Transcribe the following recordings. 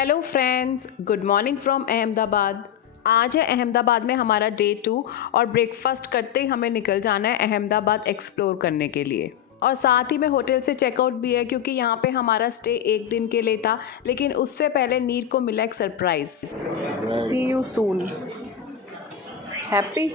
Hello friends, good morning from Ahmedabad. आज है अहमदाबाद में हमारा डे 2 और ब्रेकफास्ट करते ही हमें निकल जाना है अहमदाबाद एक्सप्लोर करने के लिए। और साथ ही में होटल से चेकआउट भी है क्योंकि यहाँ पे हमारा स्टे एक दिन के लिए था, लेकिन उससे पहले नीर को मिला एक surprise. See you soon. Happy.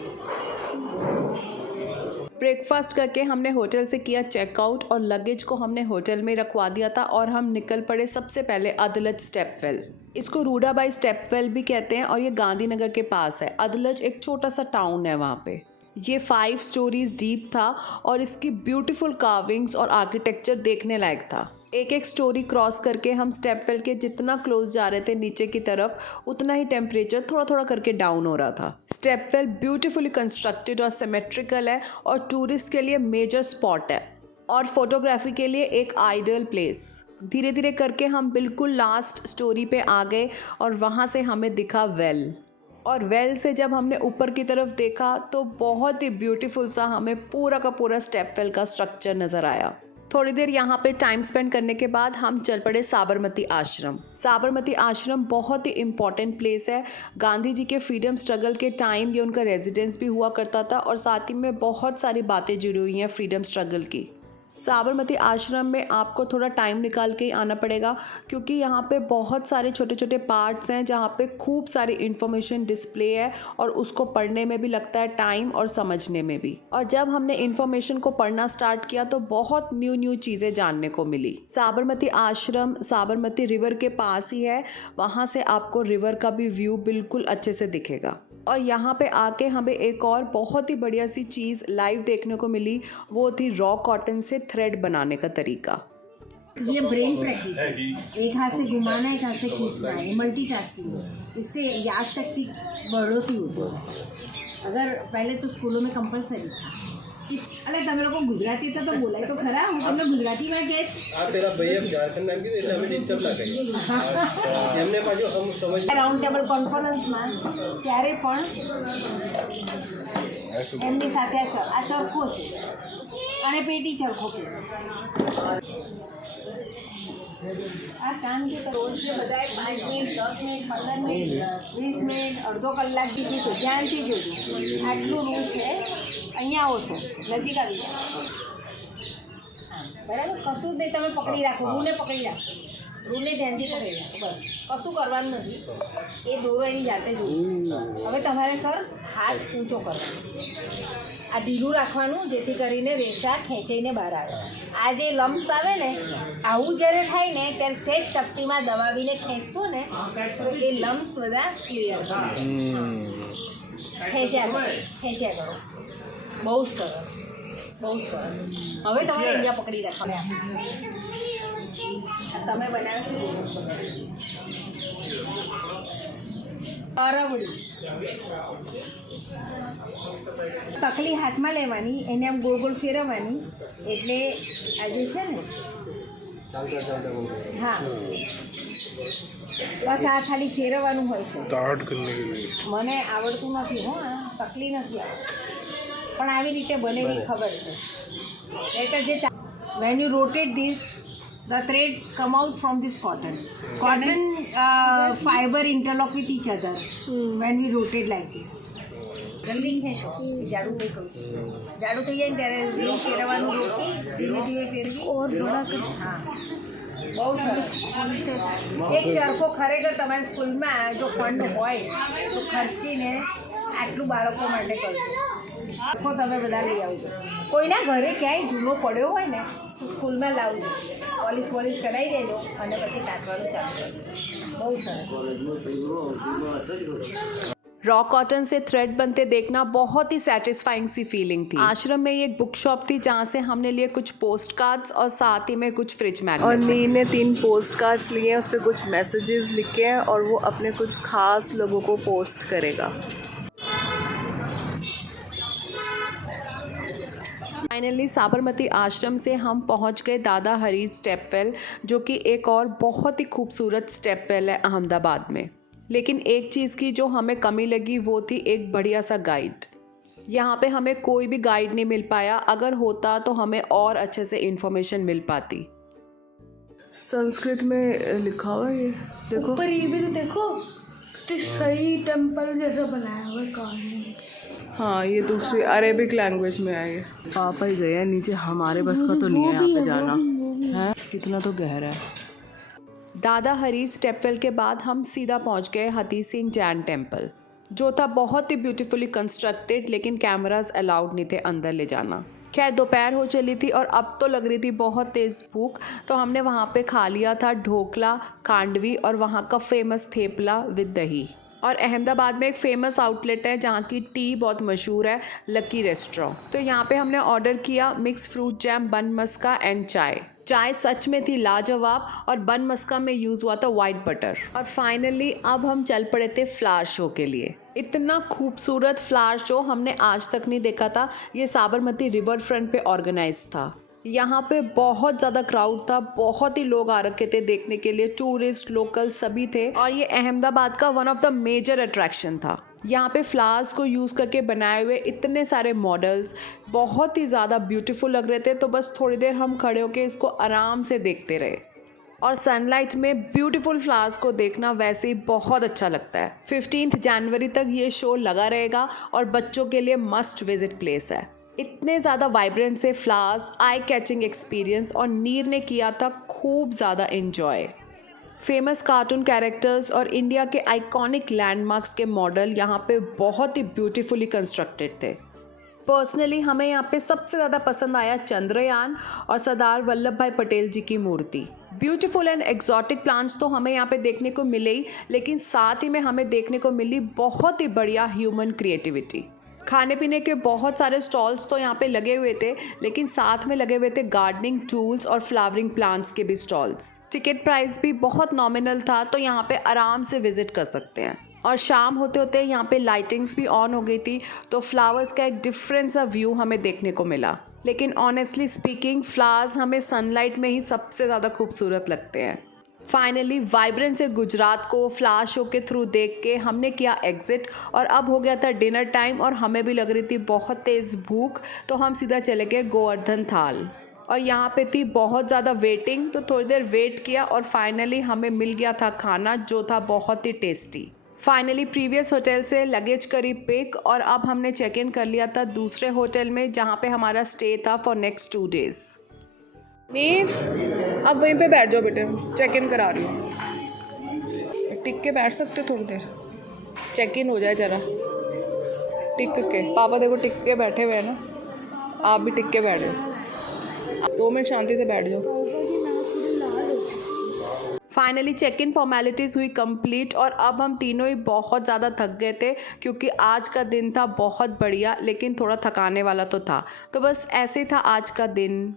Breakfast करके हमने होटल से किया चेकआउट और लगेज को हमने होटल में रखवा दिया था और हम निकल पड़े सबसे पहले अदलज स्टेपवेल। इसको रूडाबाई स्टेपवेल भी कहते हैं और ये गांधीनगर के पास है। अदलज एक छोटा सा टाउन है वहाँ पे। ये 5 स्टोरीज डीप था और इसकी ब्यूटीफुल कार्विंग्स और आर्किटेक्चर देखने लायक था। एक एक स्टोरी क्रॉस करके हम स्टेपवेल के जितना क्लोज जा रहे थे नीचे की तरफ, उतना ही टेम्परेचर थोड़ा थोड़ा करके डाउन हो रहा था। स्टेपवेल ब्यूटीफुली कंस्ट्रक्टेड और सिमेट्रिकल है और टूरिस्ट के लिए मेजर स्पॉट है और फोटोग्राफी के लिए एक आइडियल प्लेस। धीरे धीरे करके हम बिल्कुल लास्ट स्टोरी पे आ गए और वहाँ से हमें दिखा वेल। और वेल से जब हमने ऊपर की तरफ देखा तो बहुत ही ब्यूटीफुल सा हमें पूरा का पूरा स्टेपवेल का स्ट्रक्चर नज़र आया। थोड़ी देर यहाँ पे टाइम स्पेंड करने के बाद हम चल पड़े साबरमती आश्रम। साबरमती आश्रम बहुत ही इम्पॉर्टेंट प्लेस है। गांधी जी के फ्रीडम स्ट्रगल के टाइम ये उनका रेजिडेंस भी हुआ करता था और साथ ही में बहुत सारी बातें जुड़ी हुई हैं फ्रीडम स्ट्रगल की। साबरमती आश्रम में आपको थोड़ा टाइम निकाल के ही आना पड़ेगा क्योंकि यहाँ पे बहुत सारे छोटे छोटे पार्ट्स हैं जहाँ पे खूब सारी इन्फॉर्मेशन डिस्प्ले है और उसको पढ़ने में भी लगता है टाइम और समझने में भी। और जब हमने इन्फॉर्मेशन को पढ़ना स्टार्ट किया तो बहुत न्यू चीज़ें जानने को मिली। साबरमती आश्रम साबरमती रिवर के पास ही है, वहाँ से आपको रिवर का भी व्यू बिल्कुल अच्छे से दिखेगा। और यहाँ पे आके हमें एक और बहुत ही बढ़िया सी चीज़ लाइव देखने को मिली, वो थी रॉ कॉटन से थ्रेड बनाने का तरीका। ये ब्रेन प्रैक्टिस है, एक हाथ से घुमाना एक हाथ से खींचना है, मल्टीटास्किंग है। इससे याद शक्ति बढ़ोती होती है। अगर पहले तो स्कूलों में कंपलसरी था। अरे તમે લોકો ગુજરાતી તો બોલાય તો ખરા, હું તમને ગુજરાતીમાં કહે આ પેલા ભૈયા ઝારખંડ નામ કીધું એટલે અમે ડિસ્ટર્બ ના કરીએ એમને પાછું हम समझ રાઉન્ડ ટેબલ કોન્ફરન્સમાં ત્યારે પણ એમની સાથે આ ચરખો છે અને પેટી ચરખો છે। આ કામ જે રોજ જે બધાએ 5 મિનિટ 10 મિનિટ 15 મિનિટ 20 મિનિટ અડધો કલાક કીધું છે, ધ્યાનથી જોજો। આટલું રૂલ છે, અહીંયા આવો છો નજીક આવી જાઓ, બરાબર? કશું જ નહીં, તમે પકડી રાખો, રૂને પકડી રાખો, રૂને ધ્યાનથી પકડી રાખો, બસ કશું કરવાનું નથી। એ દોરો એની જાતે જોવું। હવે તમારે સર હાથ ઊંચો કરવાનો, આ ઢીલું રાખવાનું જેથી કરીને રેસા ખેંચાઈને બહાર આવે। આ જે લમ્સ આવે ને, આવું જ્યારે થાય ને ત્યારે સેજ ચપટીમાં દબાવીને ખેંચશો ને તો એ લમ્સ બધા ક્લિયર ખેંચ્યા કરો। બહુ સરસ, બહુ સરસ। હવે તમારે અહીંયા પકડી રાખવાનું। તમે બનાવ્યો છે અરવડી, તકલી હાથમાં લેવાની, એને આમ ગોળ ગોળ ફેરવવાની, એટલે આ જે છે ને, હા બસ આ ખાલી ફેરવવાનું હોય છે। મને આવડતું નથી, હો આ તકલી નથી આવડતી, પણ આવી રીતે બને એવી ખબર છે। એટલે જે when you rotate this, the thread come out from this cotton fiber interlock with each other when we rotate like this। જલ્દી ખેંચો, જાડું નહીં કરું, જાડું થઈ જાય ને ત્યારે રીલ ફેરવવાનું રોકી ધીમે ધીમે ફેરવી। હા બહુ સરસ। એક ચરખો ખરેખર તમારી સ્કૂલમાં જો ફંડ હોય તો ખર્ચીને આટલું બાળકો માટે કરજો। ચરખો તમે બધા લઈ આવજો। કોઈના ઘરે ક્યાંય જૂનો પડ્યો હોય ને તો સ્કૂલમાં લાવજો, પોલિશ કરાવી દેજો અને પછી કાઢવાનું ચાલુ કરજો। બહુ સરસ। रॉ कॉटन से थ्रेड बनते देखना बहुत ही सेटिस्फाइंग सी फीलिंग थी। आश्रम में एक बुक शॉप थी जहाँ से हमने लिए कुछ पोस्ट कार्ड्स और साथ ही में कुछ फ्रिज मैग्नेट। और नीर ने 3 पोस्ट कार्ड्स लिए हैं, उस पर कुछ मैसेजेस लिखे हैं और वो अपने कुछ खास लोगों को पोस्ट करेगा। फाइनली साबरमती आश्रम से हम पहुंच गए दादा हरीज स्टेपवेल, जो कि एक और बहुत ही खूबसूरत स्टेपवेल है अहमदाबाद में। लेकिन एक चीज़ की जो हमें कमी लगी वो थी एक बढ़िया सा गाइड। यहाँ पे हमें कोई भी गाइड नहीं मिल पाया, अगर होता तो हमें और अच्छे से इन्फॉर्मेशन मिल पाती। संस्कृत में लिखा हुआ है ये देखो। ऊपर ये भी तो देखो, तो सही टेम्पल जैसा बनाया हुआ है कहानी। हाँ ये दूसरी अरेबिक लैंग्वेज में है ये। पापा ही गए हैं नीचे, हमारे बस का तो नहीं है यहाँ पे जाना है। कितना तो गहरा है। दादा हरी स्टेपवेल के बाद हम सीधा पहुँच गए हती सिंह जैन टेम्पल, जो था बहुत ही ब्यूटीफुली कंस्ट्रक्टेड, लेकिन कैमरास अलाउड नहीं थे अंदर ले जाना। खैर दोपहर हो चली थी और अब तो लग रही थी बहुत तेज़ भूख, तो हमने वहाँ पे खा लिया था ढोकला, खांडवी और वहाँ का फेमस थेपला विद दही। और अहमदाबाद में एक फ़ेमस आउटलेट है जहाँ की टी बहुत मशहूर है, लकी रेस्टोरेंट। तो यहाँ पे हमने ऑर्डर किया मिक्स फ्रूट जैम, बन मस्का एंड चाय। चाय सच में थी लाजवाब और बन मस्का में यूज़ हुआ था वाइट बटर। और फाइनली अब हम चल पड़े थे फ्लावर शो के लिए। इतना खूबसूरत फ्लावर शो हमने आज तक नहीं देखा था। ये साबरमती रिवर फ्रंट पे ऑर्गेनाइज था। यहाँ पे बहुत ज़्यादा क्राउड था, बहुत ही लोग आ रखे थे देखने के लिए, टूरिस्ट, लोकल सभी थे। और ये अहमदाबाद का one of the major attraction था। यहाँ पे फ्लावर्स को यूज़ करके बनाए हुए इतने सारे मॉडल्स बहुत ही ज़्यादा ब्यूटीफुल लग रहे थे। तो बस थोड़ी देर हम खड़े होकर इसको आराम से देखते रहे। और सनलाइट में ब्यूटीफुल फ्लावर्स को देखना वैसे ही बहुत अच्छा लगता है। 15 जनवरी तक ये शो लगा रहेगा और बच्चों के लिए मस्ट विजिट प्लेस है। इतने ज़्यादा वाइब्रेंट से फ्लावर्स, आई कैचिंग एक्सपीरियंस, और नीर ने किया था खूब ज़्यादा एंजॉय। फेमस कार्टून कैरेक्टर्स और इंडिया के आइकॉनिक लैंडमार्क्स के मॉडल यहाँ पे बहुत ही ब्यूटीफुली कंस्ट्रक्टेड थे। पर्सनली हमें यहाँ पे सबसे ज़्यादा पसंद आया चंद्रयान और सरदार वल्लभ भाई पटेल जी की मूर्ति। ब्यूटीफुल एंड एक्जॉटिक प्लांट्स तो हमें यहाँ पे देखने को मिले ही, लेकिन साथ ही में हमें देखने को मिली बहुत ही बढ़िया ह्यूमन क्रिएटिविटी। खाने पीने के बहुत सारे स्टॉल्स तो यहाँ पे लगे हुए थे, लेकिन साथ में लगे हुए थे गार्डनिंग टूल्स और फ्लावरिंग प्लांट्स के भी स्टॉल्स। टिकट प्राइस भी बहुत नॉमिनल था, तो यहाँ पे आराम से विजिट कर सकते हैं। और शाम होते होते यहाँ पे लाइटिंग्स भी ऑन हो गई थी, तो फ्लावर्स का एक डिफरेंट सा व्यू हमें देखने को मिला। लेकिन ऑनेस्टली स्पीकिंग फ्लावर्स हमें सनलाइट में ही सबसे ज़्यादा खूबसूरत लगते हैं। फाइनली वाइब्रेंट से गुजरात को फ्लावर शो के थ्रू देख के हमने किया एग्जिट, और अब हो गया था डिनर टाइम और हमें भी लग रही थी बहुत तेज़ भूख, तो हम सीधा चले गए गोवर्धन थाल। और यहाँ पे थी बहुत ज़्यादा वेटिंग, तो थोड़ी देर वेट किया और फाइनली हमें मिल गया था खाना, जो था बहुत ही टेस्टी। फाइनली प्रीवियस होटल से लगेज करी पिक, और अब हमने चेक इन कर लिया था दूसरे होटल में जहाँ पे हमारा स्टे था फॉर नेक्स्ट 2 days। नीर अब वहीं पे बैठ जाओ बेटे, चेक इन करा रही हूँ। टिक के बैठ सकते हो थोड़ी देर, चेक इन हो जाए ज़रा टिक के। पापा देखो टिक के बैठे हुए हैं ना, आप भी टिक के बैठ जाओ, 2 मिनट शांति से बैठ जाओ। फाइनली चेक इन फॉर्मेलिटीज़ हुई कंप्लीट, और अब हम तीनों ही बहुत ज़्यादा थक गए थे, क्योंकि आज का दिन था बहुत बढ़िया, लेकिन थोड़ा थकाने वाला तो था। तो बस ऐसे ही था आज का दिन।